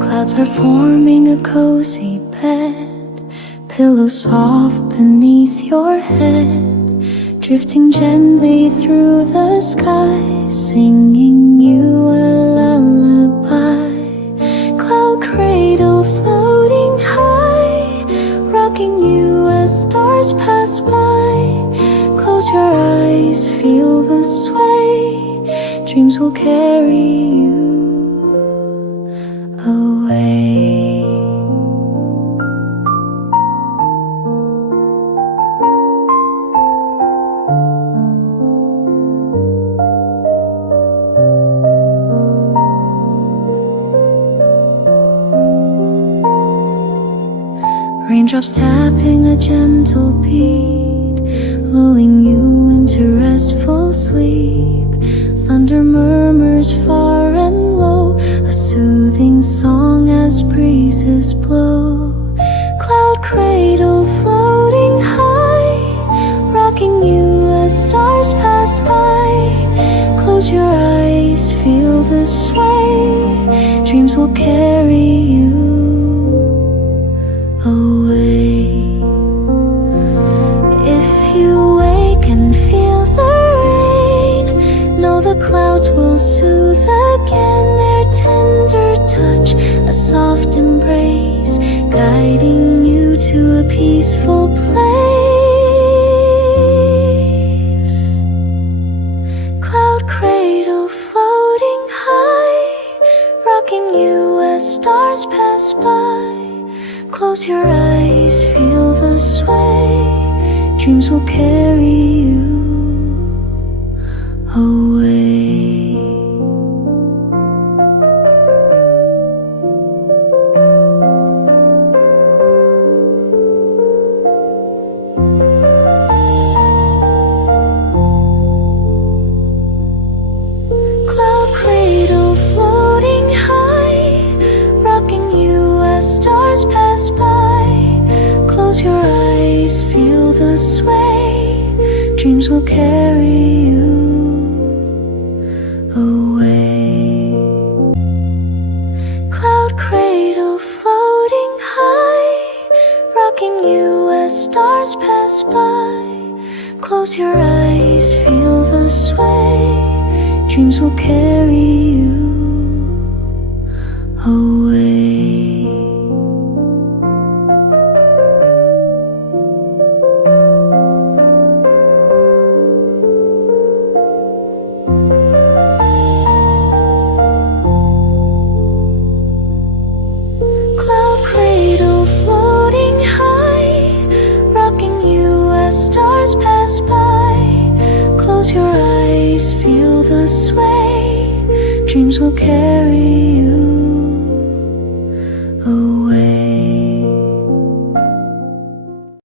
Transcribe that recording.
Clouds are forming a cozy bed, pillows soft beneath your head, drifting gently through the sky, singing you a lullaby. Cloud cradle floating high, rocking you as stars pass by. Close your eyes, feel the sway, dreams will carry you away. Raindrops tapping a gentle beat, lulling you into restful sleep. Thunder murmurs far and low, a soothing song as breezes blow. Cloud cradle floating high, rocking you as stars pass by. Close your eyes, feel the sway, dreams will carry you away. If you wake and feel the rain, know the clouds will soothe again. Their tender touch, a soft embrace, guiding you to a peaceful place. Cloud cradle floating high, rocking you as stars pass by. Close your eyes, feel the sway, dreams will carry you away. Cloud cradle floating high, rocking you as stars pass by. Close your eyes, feel the sway, dreams will carry you away. Cloud cradle floating high, rocking you as stars pass by. Close your eyes, feel the sway, dreams will carry you away. Cloud cradle floating high, rocking you as stars pass by. Close your eyes, feel the sway, dreams will carry you away. Cloud cradle floating high, rocking you as stars pass by. Close your eyes, feel the sway, dreams will carry you away. Cloud cradle floating high, rocking you as stars pass by. Close your eyes, feel the sway, dreams will carry you away. Cloud cradle floating high, rocking you as stars pass by. Close your eyes, feel the sway, dreams will carry you